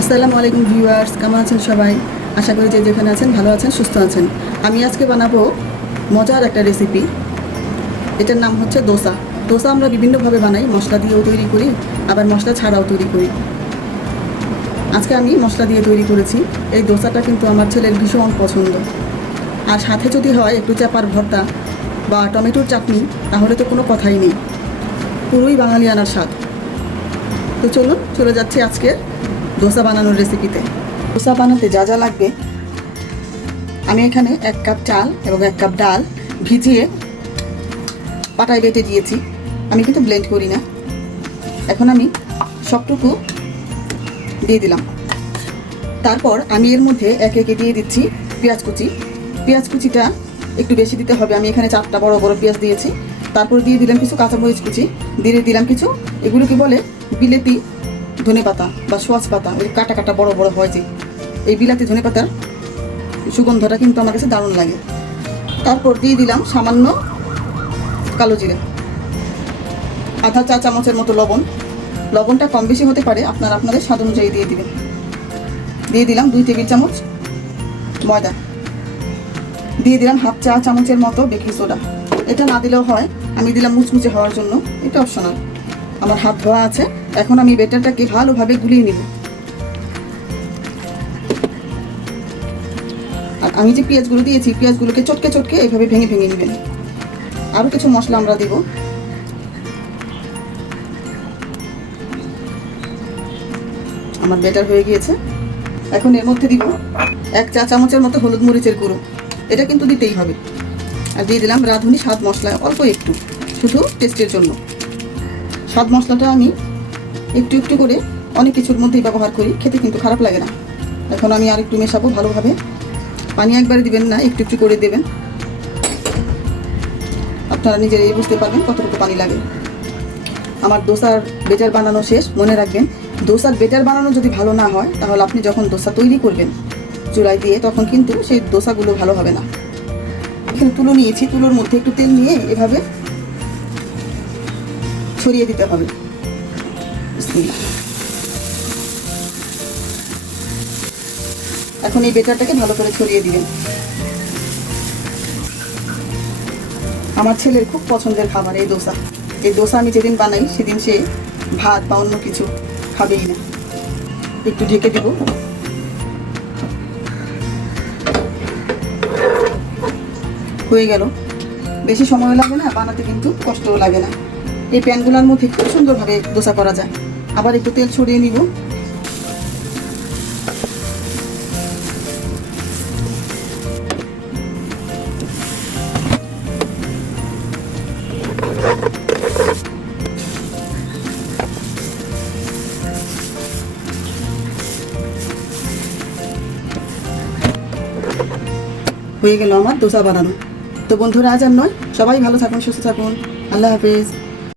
আসসালামু আলাইকুম ভিউয়ার্স, কেমন আছেন সবাই? আশা করি যে যেখানে আছেন ভালো আছেন, সুস্থ আছেন। আমি আজকে বানাবো মজার একটা রেসিপি। এটার নাম হচ্ছে দোসা। দোসা আমরা বিভিন্নভাবে বানাই, মশলা দিয়েও তৈরি করি, আবার মশলা ছাড়াও তৈরি করি। আজকে আমি মশলা দিয়ে তৈরি করেছি। এই দোসাটা কিন্তু আমার ছেলের ভীষণ পছন্দ। আর সাথে যদি হয় একটু চাপার ভর্তা বা টমেটোর চাটনি, তাহলে তো কোনো কথাই নেই, পুরোই বাঙালিয়ানার স্বাদ। তো চলুন চলে যাচ্ছি আজকের দোসা বানানোর রেসিপিতে। দোসা বানাতে যা যা লাগবে, আমি এখানে 1 কাপ চাল এবং 1 কাপ ডাল ভিজিয়ে পাটায় বেটে দিয়েছি। আমি কিন্তু ব্লেন্ড করি না। এখন আমি সবটুকু দিয়ে দিলাম। তারপর আমি এর মধ্যে একে একে দিয়ে দিচ্ছি পেঁয়াজ কুচি। পেঁয়াজ কুচিটা একটু বেশি দিতে হবে। আমি এখানে 4টা বড় বড় পেঁয়াজ দিয়েছি। তারপর দিয়ে দিলাম কিছু কাঁচামরিচ কুচি, দিয়ে দিলাম কিছু, এগুলোকে বলে বিলেতি ধনে পাতা বা সোয়াজ পাতা, ওই কাটা কাটা বড় বড় হয় যে, এই বিলাতি ধনে পাতার সুগন্ধটা কিন্তু আমার কাছে দারুণ লাগে। তারপর দিয়ে দিলাম সামান্য কালো জিরে, আধা চা চামচের মতো লবণ। লবণটা কম বেশি হতে পারে, আপনাদের স্বাদ অনুযায়ী দিয়ে দিবেন। দিয়ে দিলাম 2 টেবিল চামচ ময়দা, দিয়ে দিলাম হাফ চা চামচের মতো বেকিং সোডা। এটা না দিলেও হয়, আমি দিলাম মুচমুচে হওয়ার জন্য, এটা অপশনাল। আমার হাত ধোয়া আছে। এখন আমি বেটারটাকে ভালোভাবে গুলিয়ে নিব। আর আমি যে পেঁয়াজগুলো দিয়েছি, পেঁয়াজগুলোকে চটকে চটকে এভাবে ভেঙে ভেঙে নেবেন। আরও কিছু মশলা আমরা দিব। আমার বেটার হয়ে গিয়েছে। এখন এর মধ্যে দিব 1 চা চামচের মতো হলুদ মরিচের গুঁড়ো, এটা কিন্তু দিতেই হবে। আর দিয়ে দিলাম রাঁধুনি স্বাদ মশলা, অল্প একটু, শুধু টেস্টের জন্য। স্বাদ মশলাটা আমি একটু একটু করে অনেক কিছুর মধ্যেই ব্যবহার করি, খেতে কিন্তু খারাপ লাগে না। এখন আমি আর একটু মেশাবো ভালোভাবে। পানি একবারে দিবেন না, একটু একটু করে দেবেন। আপনারা নিজেরাই বুঝতে পারবেন কতটুকু পানি লাগে। আমার দোসার বেটার বানানো শেষ। মনে রাখবেন, দোসার বেটার বানানো যদি ভালো না হয়, তাহলে আপনি যখন দোসা তৈরি করবেন চুলায় দিয়ে, তখন কিন্তু সেই দোসাগুলো ভালো হবে না। এখানে তুলো নিয়েছি, তুলোর মধ্যে একটু তেল নিয়ে এভাবে ছড়িয়ে দিতে হবে। এখন এই বেটারটাকে ভালো করে ছড়িয়ে দিবেন। আমার ছেলের খুব পছন্দের খাবার এই দোসা। এই দোসা আমি যেদিন বানাই সেদিন সে ভাত বা অন্য কিছু খাবেই না। একটু ঢেকে দেব। হয়ে গেল। বেশি সময় লাগে না, বানাতে কিন্তু কষ্টও লাগে না। এই প্যানগুলোর মধ্যে খুব সুন্দরভাবে দোসা করা যায়। আবার একটু তেল ছড়িয়ে নিব। হয়ে গেল আমার দোসা বানানো। তো বন্ধুরা, আজ আর নয়, সবাই ভালো থাকুন, সুস্থ থাকুন। আল্লাহ হাফেজ।